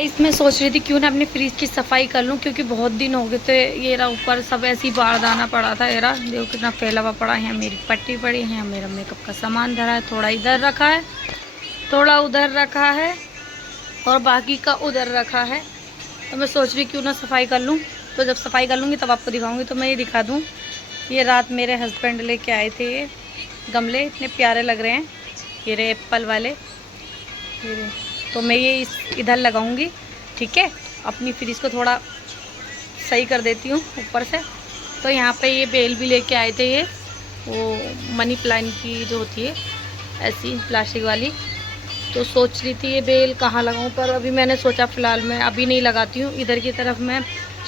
इसमें सोच रही थी क्यों ना अपने फ्रिज की सफाई कर लूं, क्योंकि बहुत दिन हो गए थे। ये रहा ऊपर सब ऐसे ही बारदाना पड़ा था। ये रहा देखो कितना फैला हुआ पड़ा है। मेरी पट्टी पड़ी है, मेरा मेकअप का सामान धरा है। थोड़ा इधर रखा है, थोड़ा उधर रखा है और बाकी का उधर रखा है। तो मैं सोच रही क्यों ना सफाई कर लूँ। तो जब सफाई कर लूँगी तब आपको दिखाऊँगी। तो मैं ये दिखा दूँ, ये रात मेरे हस्बैंड लेके आए थे ये गमले, इतने प्यारे लग रहे हैं। ये रहे एप्पल वाले, ये रहे। तो मैं ये इधर लगाऊंगी, ठीक है। अपनी फ्रिज को थोड़ा सही कर देती हूँ ऊपर से। तो यहाँ पे ये बेल भी लेके आए थे, ये वो मनी प्लांट की जो होती है ऐसी प्लास्टिक वाली। तो सोच रही थी ये बेल कहाँ लगाऊँ, पर अभी मैंने सोचा फ़िलहाल मैं अभी नहीं लगाती हूँ। इधर की तरफ मैं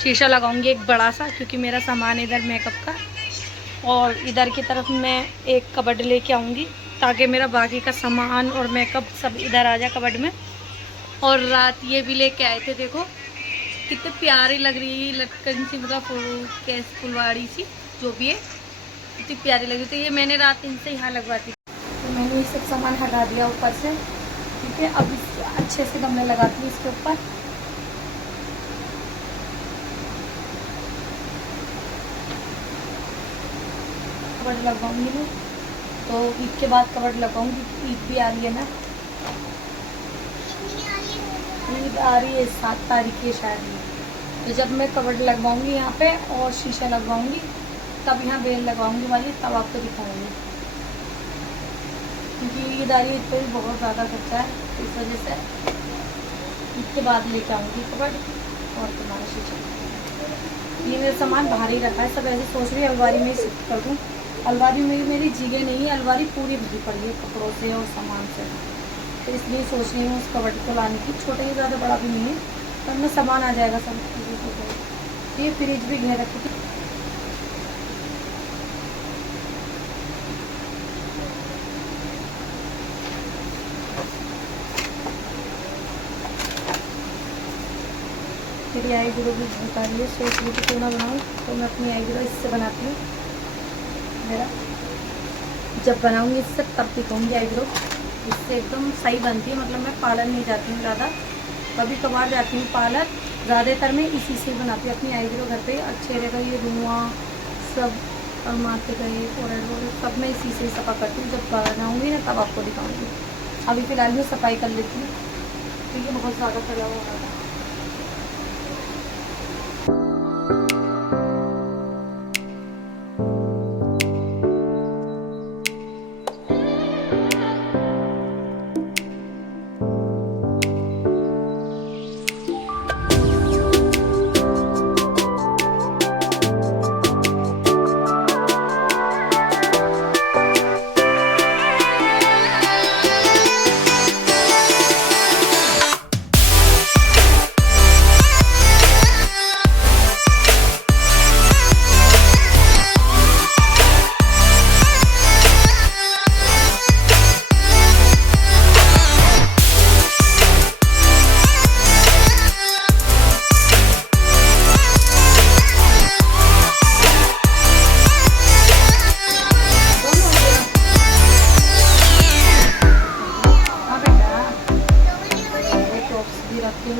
शीशा लगाऊंगी एक बड़ा सा, क्योंकि मेरा सामान इधर मेकअप का। और इधर की तरफ मैं एक कबर्ड लेके आऊँगी, ताकि मेरा बाकी का सामान और मेकअप सब इधर आ जाए कबर्ड में। और रात ये भी लेके आए थे, देखो कितने प्यारी लग रही है लटकन सी, मतलब कैस फुलवाड़ी सी जो भी है, कितनी प्यारी लग रही। तो ये मैंने रात इनसे यहाँ लगवा दी। तो मैंने ये सब सामान हटा दिया ऊपर से, ठीक है। अब इस अच्छे से गमले लगाती हूँ इसके ऊपर। कबर्ड लगवाऊंगी मैं, तो ईद के बाद कबर्ड लगाऊंगी। ईद भी आ रही है ना, ईद आ रही है 7 तारीख की शायद। तो जब मैं कबर्ड लगवाऊंगी यहाँ पे और शीशा लगवाऊंगी, तब यहाँ बेल लगवाऊंगी वाली, तब आपको दिखाऊंगी। क्योंकि ईद आ रही है, ईद पर भी बहुत ज़्यादा खर्चा है, तो इस वजह से ईद के बाद लेके आऊँगी कबर्ड और तुम्हारा शीशा। ये मेरा सामान बाहर ही रखा है सब, ऐसे सोच रही अलमारी में शिफ्ट कर दूँ। अलमारी में मेरी जगह नहीं है, अलमारी पूरी भरी पड़ी है कपड़ों से और सामान से। तो इसलिए सोच रही हूँ उस कबर्ड को लाने की। छोटा ही ज़्यादा बड़ा भी नहीं है, तो में सामान आ जाएगा सब चीज़ों को। ये फ्रिज भी घेर रखी थी। मेरी आईब्रो भी बता रही है, सोच रही थी क्यों ना बनाऊँ। तो मैं अपनी आईब्रो इससे बनाती हूँ। मेरा जब बनाऊँगी इससे तब दिखाऊँगी आईब्रो। इससे एकदम सही बनती है, मतलब मैं पार्लर नहीं जाती हूँ ज़्यादा, कभी कभार जाती हूँ पार्लर। ज़्यादातर मैं इसी से बनाती हूँ अपनी आईब्रो घर पे। अच्छे रहेगा ये धुआँ सब, और माथे का ये फोरहेड वगैरह सब मैं इसी से सफा करती हूँ। जब बनाऊँगी ना तब आपको दिखाऊँगी। अभी फ़िलहाल मैं सफाई कर लेती हूँ, तो ये बहुत ज़्यादा फैला हुआ है।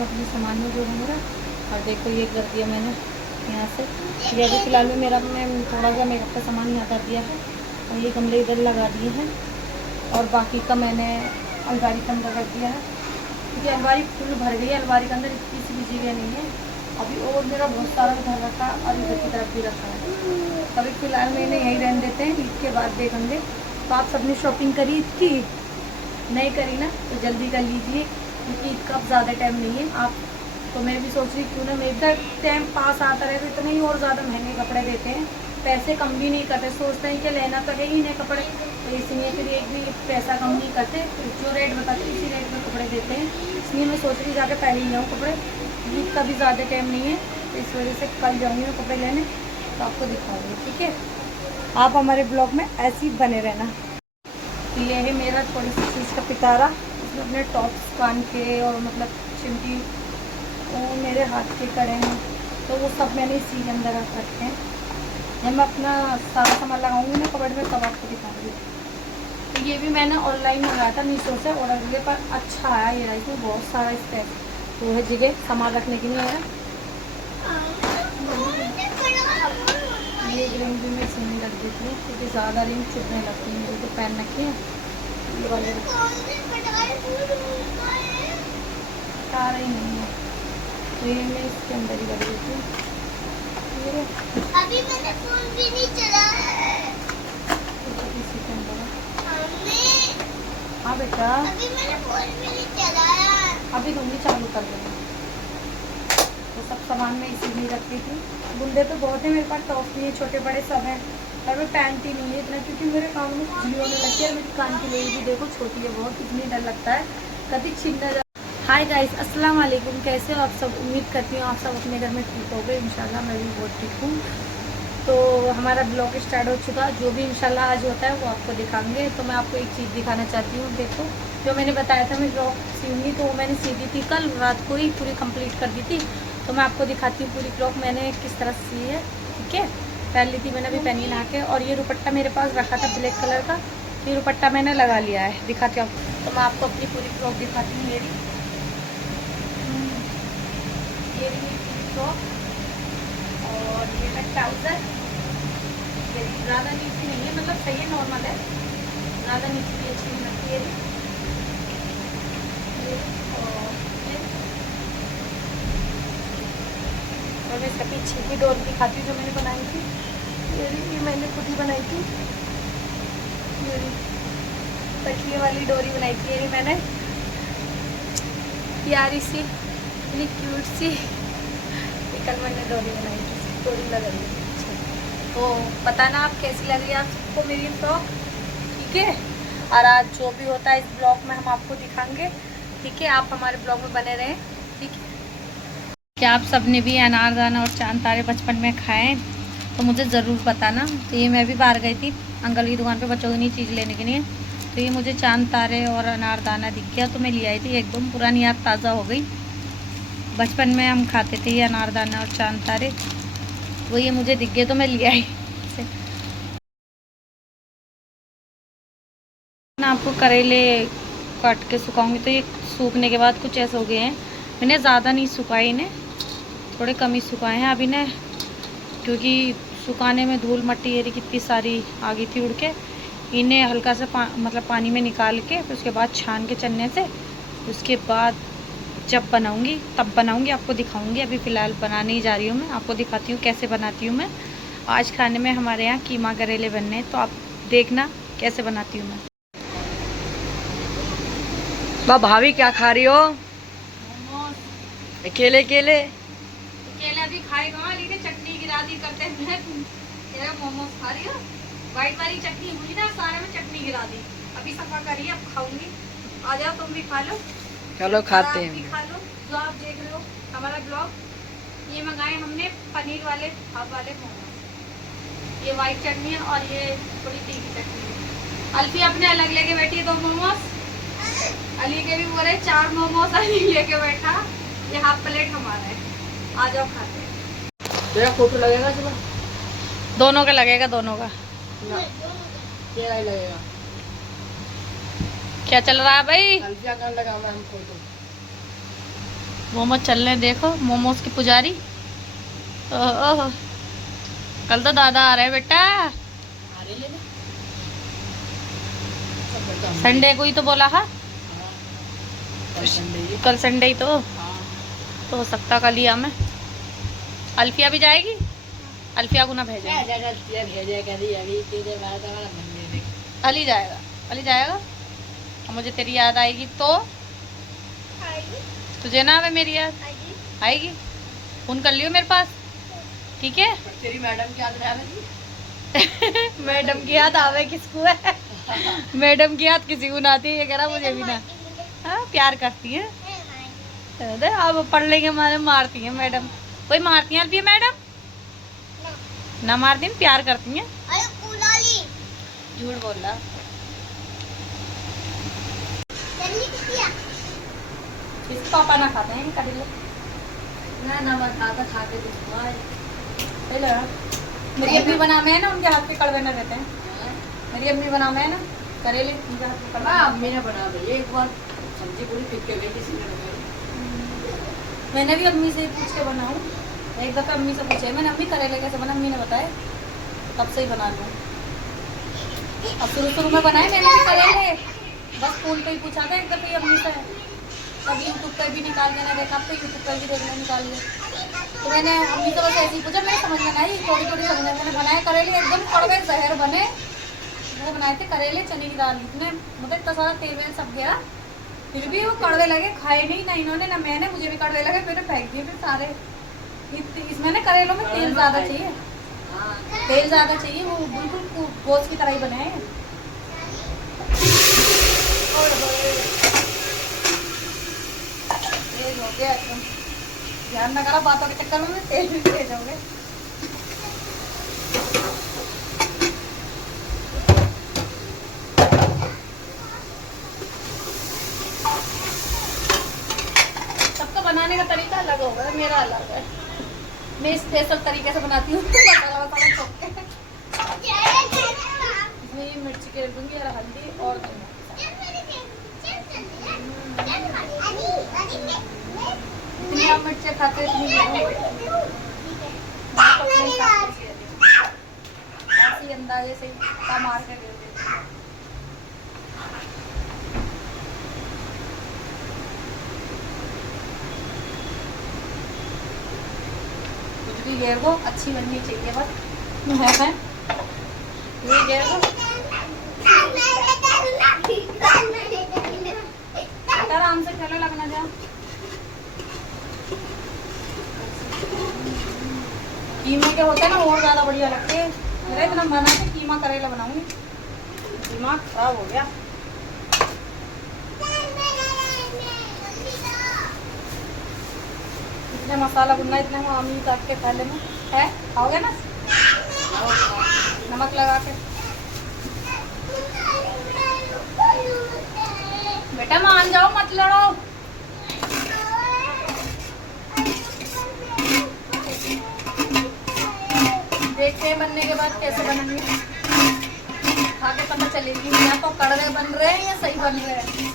अपने सामान में जो है मेरा, और देखो ये कर दिया मैंने यहाँ से। ये अभी फ़िलहाल में मेरा मैं थोड़ा सा मेकअप का सामान यहाँ कर दिया है, और ये गमले इधर लगा दिए हैं। और बाकी का मैंने अलमारी के अंदर रख दिया है, क्योंकि अलमारी फुल भर गई है। अलमारी के अंदर इतनी सी भी जगह नहीं है अभी, और मेरा बहुत सारा इधर रखा और इधर की तरफ भी रखा है। अभी फ़िलहाल मैंने यहीं रहने देते हैं, ईद के बाद देखेंगे। तो आप सबने शॉपिंग करी ईद की? नहीं करी ना, तो जल्दी कर लीजिए, क्योंकि ईद का अब ज़्यादा टाइम नहीं है। आप तो मैं भी सोच रही क्यों ना, मेरे तक टाइम पास आता रहे, तो इतने ही और ज़्यादा महंगे कपड़े देते हैं, पैसे कम भी नहीं करते। सोचते हैं कि लेना तो है ही नए कपड़े, तो इसलिए फिर एक भी पैसा कम नहीं करते, जो रेट बताते इसी रेट में कपड़े देते हैं। इसलिए मैं सोच रही जाके पहले ही लाऊँ कपड़े। ईद का भी ज़्यादा टाइम नहीं है, तो इस वजह से कल जाऊँगी मैं कपड़े लेने, तो आपको दिखाऊँगी, ठीक है। आप हमारे ब्लॉग में ऐसे ही बने रहना। तो ये है मेरा थोड़ी सी चीज़ का पिटारा, इसमें अपने टॉप्स कान के और मतलब चिमटी और मेरे हाथ के कड़े हैं, तो वो सब मैंने इसी के अंदर रख रखे हैं। जब मैं अपना सारा सामान लगाऊंगी ना कबर्ड में, तब आपको दिखाऊंगी। तो ये भी मैंने ऑनलाइन मंगाया था मीशो से ऑर्डर करके, पर अच्छा आया। ये इसमें बहुत सारा स्पेस वो है जगह सामान रखने के लिए है। ये रिंग भी मैं इसमें रख देती हूँ क्योंकि ज़्यादा रिंग चुभने लगती है मेरे, तो पहन रखी है ये वाले आ रही नहीं है, तो ये मैं इसके अंदर ही रख देती हूँ। अभी मैंने फोन भी नहीं चलाया है। इसी के अंदर है। मम्मी, हाँ बेटा, अभी मैंने फोन भी नहीं चलाया। अभी दूंगी, चालू कर देना। तो सब सामान मैं इसी में रखती थी। बुंदे तो बहुत है मेरे पास, टॉप भी है, छोटे बड़े सब हैं, पर मैं पहनती नहीं है इतना क्योंकि मेरे कान में खुजली होने लगती है। मेरी कान की लेरी भी देखो छोटी है बहुत, इतनी डर लगता है कभी छीन ना जाए। हाय गाइस, अस्सलाम वालेकुम। कैसे हो आप सब? उम्मीद करती हूँ आप सब अपने घर में ठीक हो गए। इंशाल्लाह मैं भी बहुत ठीक हूँ। तो हमारा ब्लॉग स्टार्ट हो चुका, जो भी इंशाल्लाह आज होता है वो आपको दिखाएंगे। तो मैं आपको एक चीज़ दिखाना चाहती हूँ। देखो, जो मैंने बताया था मैं ब्लॉग सीऊँगी, तो वो मैंने सी दी थी कल रात को ही, पूरी कंप्लीट कर दी थी। तो मैं आपको दिखाती हूँ पूरी ब्लॉग मैंने किस तरह सी है। ठीक है, पहन ली थी मैंने अभी पहनी नहा के। और ये दुपट्टा मेरे पास रखा था ब्लैक कलर का, ये दुपट्टा मैंने लगा लिया है, दिखाती हूँ। तो मैं आपको अपनी पूरी ब्लॉग दिखाती हूँ। मेरी ये फ्रॉक और ये है ट्राउज़र। ये ज़्यादा नीची नहीं है, मतलब सही है, नॉर्मल है, ज़्यादा नीची भी अच्छी नहीं लगती है। और मैं इसका पीछे की डोर दिखाती हूँ जो मैंने बनाई थी। ये मैंने खुद ही बनाई थी, मेरी तकिए वाली डोरी बनाई थी ये मैंने, प्यारी सी, इतनी क्यूट सी। कल मैंने डोरी बनाई थी, डोरी लगा दी थी। तो बताना आप कैसी लग रही है आप सबको मेरी फ्रॉक। ठीक है, और आज जो भी होता है इस ब्लॉग में हम आपको दिखाएंगे। ठीक है, आप हमारे ब्लॉग में बने रहें। ठीक है, क्या आप सबने भी अनारदाना और चांद तारे बचपन में खाएं तो मुझे ज़रूर बताना। तो ये मैं भी बाहर गई थी अंकल की दुकान पे बच्चों की नई चीज़ लेने के लिए, तो ये मुझे चांद तारे और अनारदाना दिख गया, तो मैं ले आई थी। एकदम पुरानी याद ताज़ा हो गई। बचपन में हम खाते थे ये अनारदाना और चांद तारे, वो ये मुझे दिख गए तो मैं ले आई। मैं आपको करेले काट के सुखाऊंगी, तो ये सूखने के बाद कुछ ऐसे हो गए हैं। मैंने ज़्यादा नहीं सुखाए इन्हें, थोड़े कम ही सुखाए हैं अभी ने, क्योंकि सुखाने में धूल मट्टी ये कितनी सारी आ गई थी उड़ के। इन्हें हल्का सा मतलब पानी में निकाल के फिर उसके बाद छान के चन्ने से, उसके बाद जब बनाऊंगी तब बनाऊंगी, आपको दिखाऊंगी। अभी फ़िलहाल बनाने ही जा रही हूँ मैं, आपको दिखाती हूँ कैसे बनाती हूँ मैं। आज खाने में हमारे यहाँ कीमा करेले बनने हैं, तो आप देखना कैसे बनाती हूँ मैं। भाभी क्या खा रही हो? अकेले अकेले अभी खाएगा, लेकिन चटनी गिरा दी करते हैं। मोमोज खा रही हो, व्हाइट वाली चटनी हुई ना, सारे में चटनी गिरा दी। अभी सफा करिए, अब खाऊंगी। आ जाओ तुम भी खा लो। चलो खाते हैं, भी खा लो। जो आप देख रहे हो हमारा ब्लॉग, ये मंगाए हमने पनीर वाले हाफ वाले मोमोज। ये व्हाइट चटनी है और ये थोड़ी तीखी चटनी है। अल्फी अपने अलग लेके बैठी है 2 मोमोज, अली के भी बोले 4 मोमोज अली लेके बैठा। ये हाफ प्लेट हमारा है, आ जाओ खाते हैं। तेरा फोटो लगेगा सुबह? दोनों का लगेगा, दोनों का। तेरा ही लगेगा। क्या चल रहा है भाई? हम फोटो मोमोज चल रहे, देखो मोमोज की पुजारी। ओह, कल तो दादा आ रहे हैं बेटा, संडे को ही तो बोला है। कल संडे ही तो हो सकता कल ही मैं। अल्फिया भी जाएगी, अल्फिया को ना भेजे, अली जाएगा, अली जाएगा। और मुझे तेरी याद आएगी तो तुझे ना आवे मेरी याद आएगी, फोन कर लियो मेरे पास। ठीक है, तेरी मैडम की याद आवे। मैडम की याद आवे किसको है? मैडम की याद किसी को ना आती है, ये कह रहा मुझे भी ना। हाँ, प्यार करती है, अब पढ़ लेंगे हमारे मारती हैं मैडम। कोई मारती हैं अल्फिया मैडम? ना मारती हैं, प्यार करती हैं। झूठ बोल रहा। पापा ना खाते हैं करेले, ना खाता खाते मेरी अम्मी बनावे है ना, उनके हाथ के कड़वे ना रहते हैं। मेरी अम्मी बनावे है ना करेले, अम्मी ने बना दिए एक बार, सब्जी पूरी फिक के गई किसी ने। मैंने भी अम्मी से पूछ के बनाऊँ, एक दफ़ा अम्मी से पूछे मैंने, अम्मी करेले कैसे बना, अम्मी ने बताया, तब से ही बना लूँ। अब शुरू में बनाए मैंने भी करेले, बस फ़ोन पे ही पूछा था एक दफ़े अम्मी से, तब यूट्यूब पर भी निकाल के ना देखा, अब तो यूट्यूब पर भी देखना निकाल लिया। तो मैंने अम्मी से बस ऐसे ही पूछा, मैं समझ में आई, थोड़ी थोड़ी समझ में, मैंने बनाए करेले एकदम कड़वे जहर बने। वो बनाए थे करेले चने की दाल, इतने मतलब इतना सारा तेल वेल सब गया, फिर भी वो कड़वे लगे, खाए नहीं ना इन्होंने ना मैंने, मुझे भी कड़वे लगे, मैंने फेंक दिए फिर सारे। इसमें ना करेलों में तेल ज़्यादा चाहिए, तेल ज़्यादा चाहिए, वो बिल्कुल गोश्त की तरह ही बने हैं। तेज हो गया एकदम, ध्यान न करा बातों के चक्कर में तेल भी तेज हो गए। बनाने का तरीका अलग होगा, मेरा अलग है, मैं स्पेशल तरीके से बनाती हूँ। मसाला वसाला ठोक के इसमें ये मिर्ची के दूंगी और हल्दी और जितनी आप मिर्ची खाते हैं ऐसी अंदाजे से मार के दे देती हूँ। ये वो अच्छी बननी चाहिए बस है ये आराम से खेलो, लगना जाओ। कीमे के होते हैं ना और ज़्यादा बढ़िया लगते हैं, मेरा इतना मन है कि कीमा करेला बनाऊंगी, दिमाग खराब हो गया। इतने मसाला भुनना, इतने अमीर आपके थाले में है, खाओगे ना नमक लगा के। बेटा मान जाओ, मत लड़ो। देखते हैं बनने के बाद कैसे बनेंगे, खा के पता चलेगी या तो कड़वे बन रहे हैं या सही बन रहे हैं।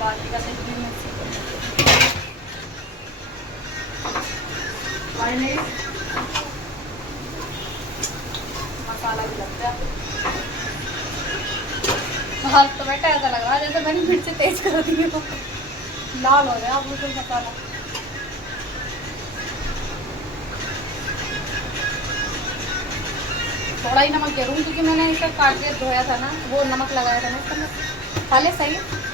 बाकी का मसाला भी लगता है बाहर, तो बेटा ऐसा लग रहा है जैसे मैंने मिर्ची तेज कर दी हो, लाल हो गया बिल्कुल मसाला। थोड़ा ही नमक जरूर, क्योंकि मैंने इसे काट के धोया था ना, वो नमक लगाया था ना इसका, खा ले सही है।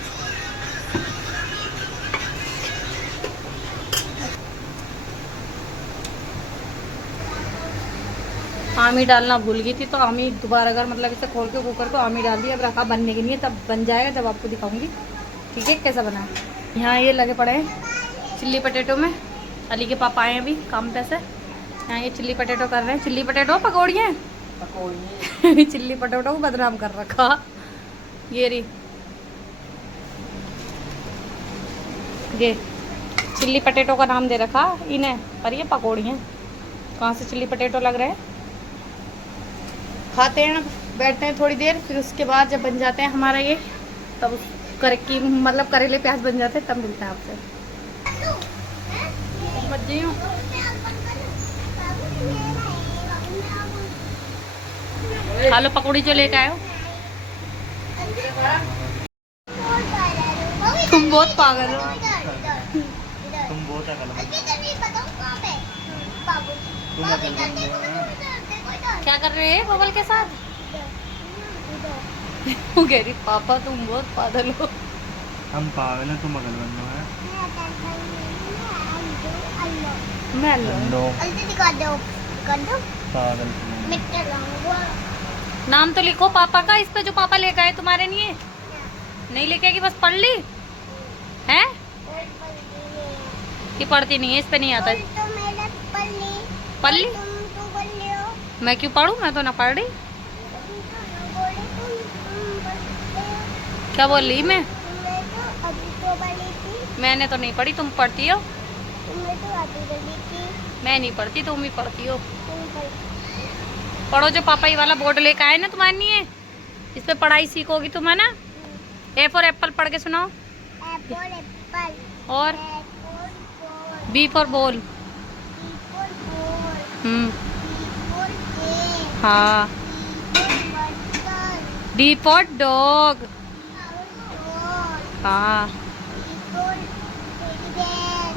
आमी डालना भूल गई थी, तो आमी दोबारा अगर मतलब इसे खोल के कुकर को आमी डाल दी, अब रखा बनने के लिए, तब बन जाएगा जब आपको दिखाऊंगी, ठीक है कैसा बना है। यहाँ ये लगे पड़े हैं चिल्ली पटेटो में, अली के पापा आए हैं अभी काम पे से, यहाँ ये चिल्ली पटेटो कर रहे हैं। चिल्ली पटेटो पकौड़ियाँ चिल्ली पटेटो को बदनाम कर रखा, ये रही ये चिल्ली पटेटो का नाम दे रखा इन्हें, पर ये पकौड़ियाँ कहाँ से चिल्ली पटेटो लग रहे हैं। खाते हैं, बैठते हैं थोड़ी देर, फिर उसके बाद जब बन जाते हैं हमारा ये, तब मतलब करेले प्याज बन जाते हैं, तब मिलता है आपसे। समझ गई हूँ। खा लो पकौड़ी जो लेके आए हो। तुम बहुत पागल हो, तुम बहुत क्या कर रहे हैं बबल के साथ? वो कह रही पापा तुम बहुत पागल हो। हम पागल हैं, तुम अगल बन है। मैं लो पागल नाम तो लिखो पापा का इस पे, जो पापा लेके आए तुम्हारे लिए। नहीं लेके आएगी, बस पढ़ ली है कि पढ़ती नहीं है, इस पे नहीं आता है। पढ़ ली, मैं क्यों पढ़ूं, मैं तो ना पढ़ रही। क्या बोल रही मैं? मैंने तो नहीं पढ़ी, तुम पढ़ती हो। मैं नहीं पढ़ती, तुम ही पढ़ती हो। पढ़ो, जो पापा ये वाला बोर्ड लेकर आए ना तुम्हारे लिए, इस पे पढ़ाई सीखोगी तुम, है ना। ए फॉर एप्पल पढ़ के सुनाओ। Apple Apple. और बी फॉर बॉल। हाँ। D for dog. हाँ।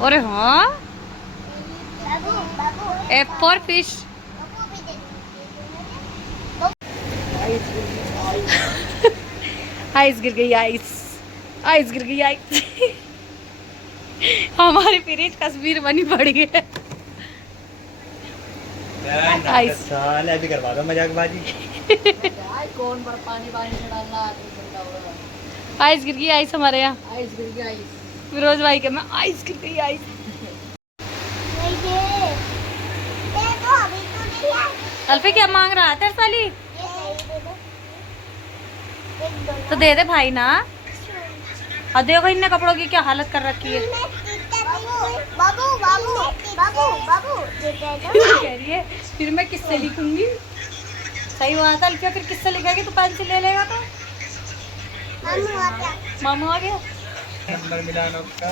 अरे हाँ। F for fish. आइस गिर गई, आइस आइस गिर गई, आइस। हमारी फ्रिज कश्मीर बनी पड़ी है। आइस साले अभी करवा दो मजाकबाजी। कौन पर पानी डालना। आइस गिर गई, आइस हमारे यहाँ। आइस गिर गई, आइस। फिरोज भाई के मैं आइस गिर गई, आइस। अल्फी क्या मांग रहा है तेरे साली? तो दे दे भाई ना। और देखो इनने कपड़ों की क्या हालत कर रखी है। बाबू बाबू बाबू बाबू कह रही है फिर मैं किससे लिखूंगी। सही बात है अल्फिया, फिर किससे लिखेगी? तू पेंसिल ले लेगा तो। मामू आ गया। नंबर मिला ना उसका।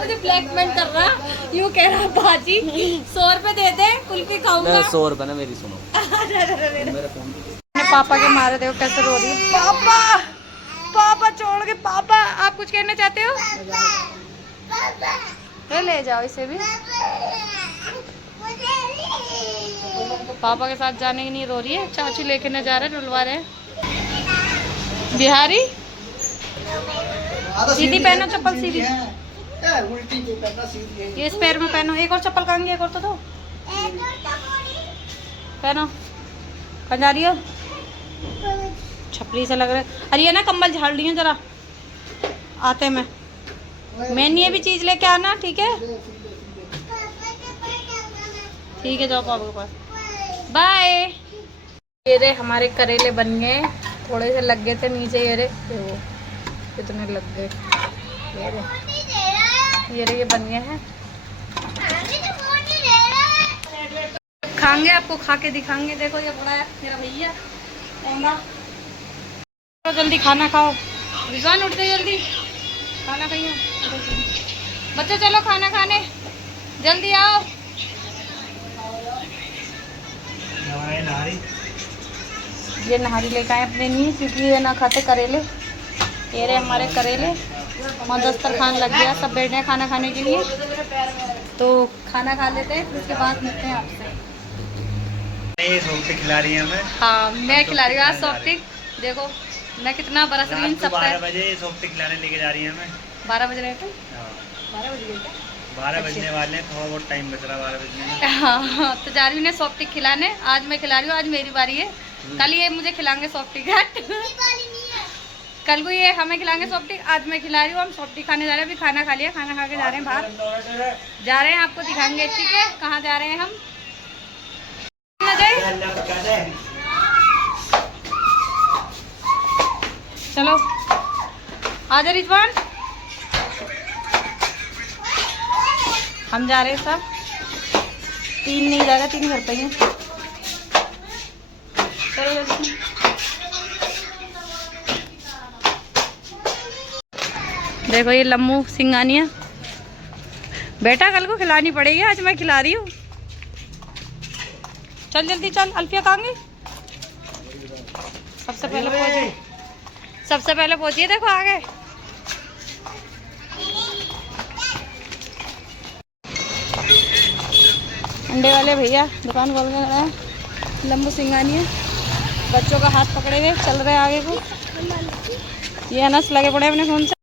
मुझे ब्लैकमेल कर रहा, यूँ कह रहा बाजी 100 रुपए दे दे, कुल्फी खाऊंगा। 100 रुपए ना, मेरी सुनो। पापा के मारे देखो कैसे रो रही है। पापा पापा छोड़ के। पापा आप कुछ कहना चाहते हो? तो ले जाओ इसे भी। पापा के साथ जाने की नहीं रो रही है, चाचू लेके न जा रहे, रुलवा रहे हैं। बिहारी सीधी पहनो चप्पल, सीधी। ये इस पैर में पहनो। एक और चप्पल कहेंगे, एक और तो दो। पहनो। कहाँ जा रही हो? छपरी से लग रहा है। अरे ये ना कंबल झाड़ लियो जरा, आते मैं ये भी चीज लेके आना, ठीक है? ठीक है, जाओ पापा के पास। बाय। ये रे हमारे करेले बन गए, थोड़े से लग गए थे नीचे। ये रे वो कितने लग गए। ये रे ये बन गए हैं। खाएंगे, आपको खा के दिखाएंगे। देखो ये बड़ा है मेरा भैया। तो जल्दी खाना खाओ। रिजवान उठ गई, जल्दी खाना खाइए। बच्चों चलो खाना खाने, जल्दी आओ। ये नहारी लेकर आए अपने लिए, क्योंकि ये ना खाते करेले। ये रहे हमारे करेले। वहाँ दस्तरखान लग गया, सब बैठे हैं खाना खाने के लिए। तो खाना खा लेते हैं, फिर उसके बाद मिलते हैं आपसे। ये सॉफ्टी खिला रही है हमें। हाँ मैं खिला रही हूँ आज सॉफ्टी। देखो मैं कितना बरस रही हूँ सब 12 बजे सॉफ्टी खिलाने लेके जा रही है हमें। 12 बज रहे थे। 12 बज गए क्या? 12 बजने वाले हैं, थोड़ा बहुत टाइम बच रहा है 12 बजने में। हाँ तो जा रही हूँ सॉफ्टी खिलाने। आज मैं खिला रही हूँ, आज मेरी बारी है। कल ये मुझे खिलाएंगे सॉफ्टी घाट। कल को ये हमें खिलाएंगे सॉफ्टी, आज मैं खिला रही हूँ। हम सॉफ्टी खाने जा रहे हैं। अभी खाना खा लिया, खाना खा के जा रहे हैं बाहर। जा रहे हैं, आपको दिखाएंगे, ठीक है? कहाँ जा रहे हैं हम? चलो आजा रिजवान, हम जा रहे हैं सब। 3 नहीं जाएगा, 3 घर पे ही हैं। चलो जल्दी। देखो ये लम्बू सिंगानिया बेटा, कल को खिलानी पड़ेगी, आज मैं खिला रही हूँ। चल जल्दी चल। अल्फिया कहाँ गई? सबसे पहले पहुंची, सबसे पहले पहुंची है। देखो आगे अंडे वाले भैया दुकान खोल के रहे हैं। लंबू सिंगानी है, बच्चों का हाथ पकड़े हुए चल रहे हैं आगे को। ये अनस लगे पड़े अपने फोन से।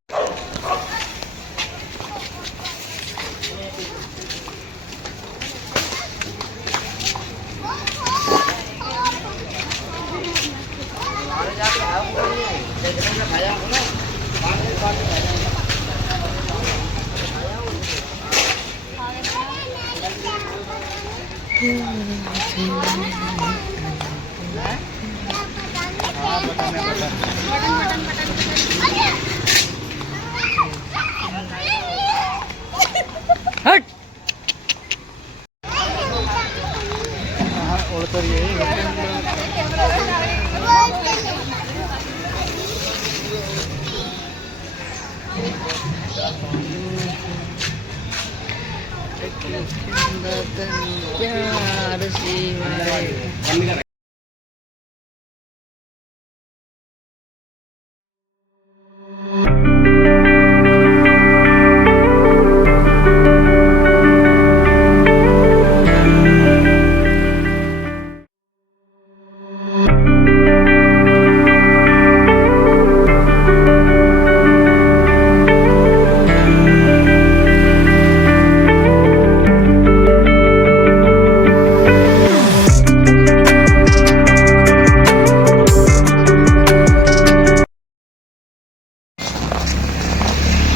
प्यार से मिलाए।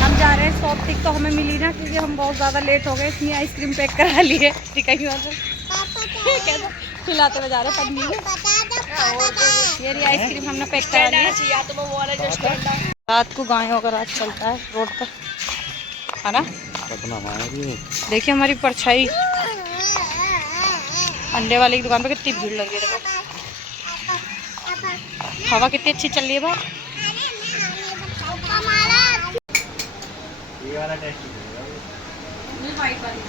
हम जा रहे हैं शॉपिंग, तो हमें मिली ना क्योंकि हम बहुत ज़्यादा लेट हो गए, इसलिए आइसक्रीम पैक करा लिए कहीं और से। कैसे खिलाते हुए जा रहे हैं पन्नी में। ये रही आइसक्रीम हमने पैक करा ली। रात को गायों का रात चलता है रोड पर, है ना। देखिए हमारी परछाई अंडे वाले की दुकान पे कितनी भीड़ लगी है। देखो हवा कितनी अच्छी चल रही है बाहर। ये वाला टेस्ट वाइट वाली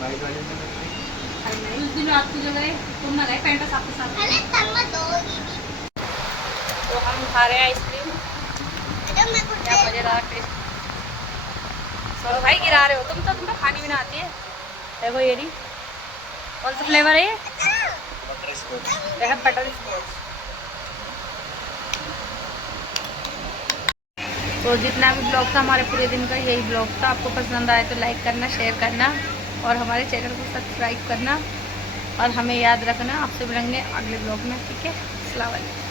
वाइट वाले से उस दिन रात को जो गए तुम ना गए पैंटा साथ साथ। तो हम खा रहे हैं आइसक्रीम, क्या मजेदार टेस्ट। सौरभ भाई गिरा रहे हो तुम तो, तुम्हें खानी भी ना आती है। देखो ये रही, कौन सा फ्लेवर है ये? Butterscotch. Butterscotch. तो जितना भी ब्लॉग था हमारे पूरे दिन का यही ब्लॉग था। आपको पसंद आए तो लाइक करना, शेयर करना और हमारे चैनल को सब्सक्राइब करना और हमें याद रखना। आपसे मिलेंगे अगले ब्लॉग में, ठीक है। अस्सलाम वालेकुम।